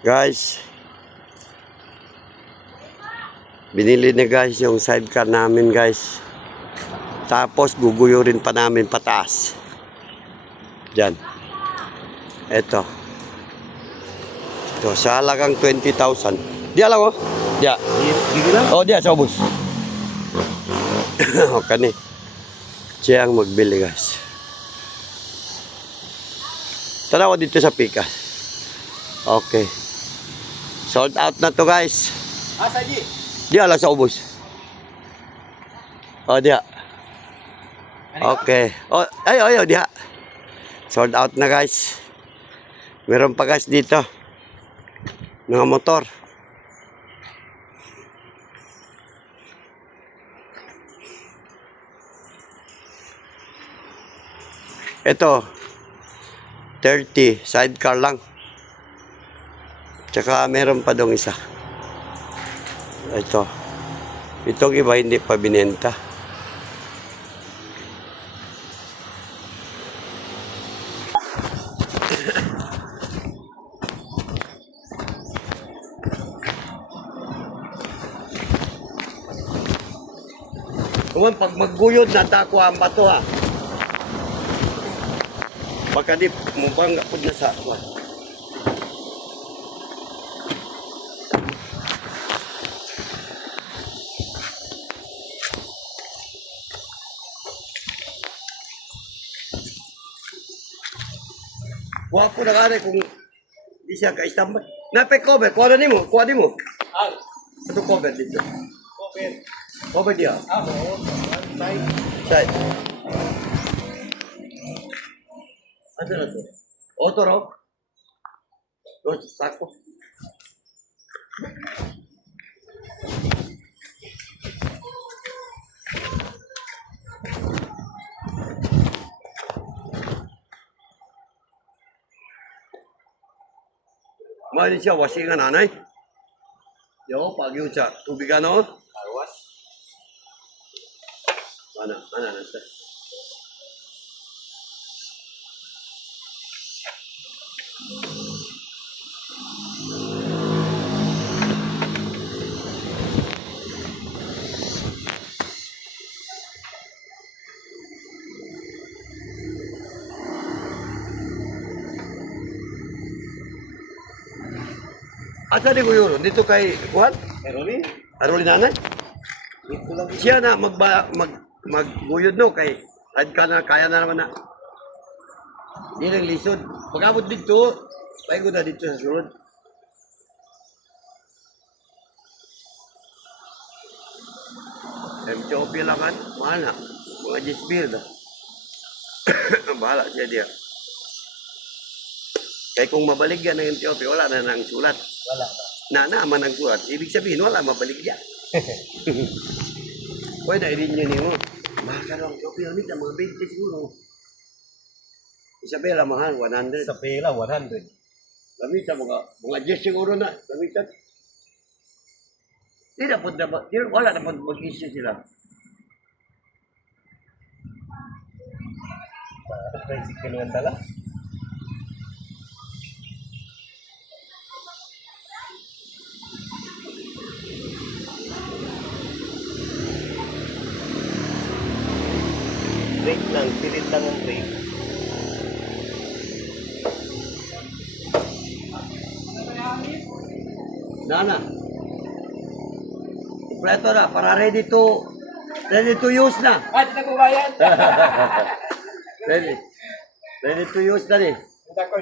Guys, binili na guys yung sidecar namin guys. Tapos guguyurin pa namin pataas. Diyan. Ito. Ito, sa halagang 20,000. Diya lang oh. Diya. Oh, diya sa ubos. O, kani. Siya ang magbili guys. Tara ko dito sa Pika. Okay. Sold out na to guys. Asa di? Diya lang sa ubos. O, diya. Okay. Oh, ayo, diya. Sold out na guys. Meron pa guys dito. Mga motor. Ito. 30. Sidecar lang. Tsaka meron pa dong isa. Ito. Itong iba hindi pa binenta. Kung pag magguyod na tako ang bato ha. Baka di mubang po na sa ako. Kuha ko na kare kung di siya ka-istambat. Napay cover, kuha na mo, kuha di mo. Ah, Ito cover dito. open. Cover dia. Ah, oo. Side. Side. Ano na to? Auto raw? Ito, sako. Mali siya, wasingan nanay. Yo, pagi uca, tubig ano? Awas. Mana na siya? Asa di ko yun? Dito kay Juan? Eroli? Aruli nanay? Ito lang. Siya na magguyod no kay ad ka na kaya na naman na. Di lang lisod. Pag-abot dito, paigod na dito sa sulod. MTOP lang kan, mahal na. Mga Gisbir na. Bahala siya diya. Kaya kung mabalik yan ng MTOP, wala na nang sulat. Wala ba? Naman ang sulat. Ibig sabihin, wala mabalik yan. Pwede rin yun mo. Makaroon ko pinamit ang mga 20 siguro. Isabela mahal, 100. Sa pera, 100. Lamit ang mga 10 siguro na. Lamitan. Wala na mag-issue sila. Tricycle ng dala. Brake lang, pilit lang ang brake. Nana. Kompleto na, para ready to use na. Ah, di na ko bayad. Ready to use na rin. Di na ko.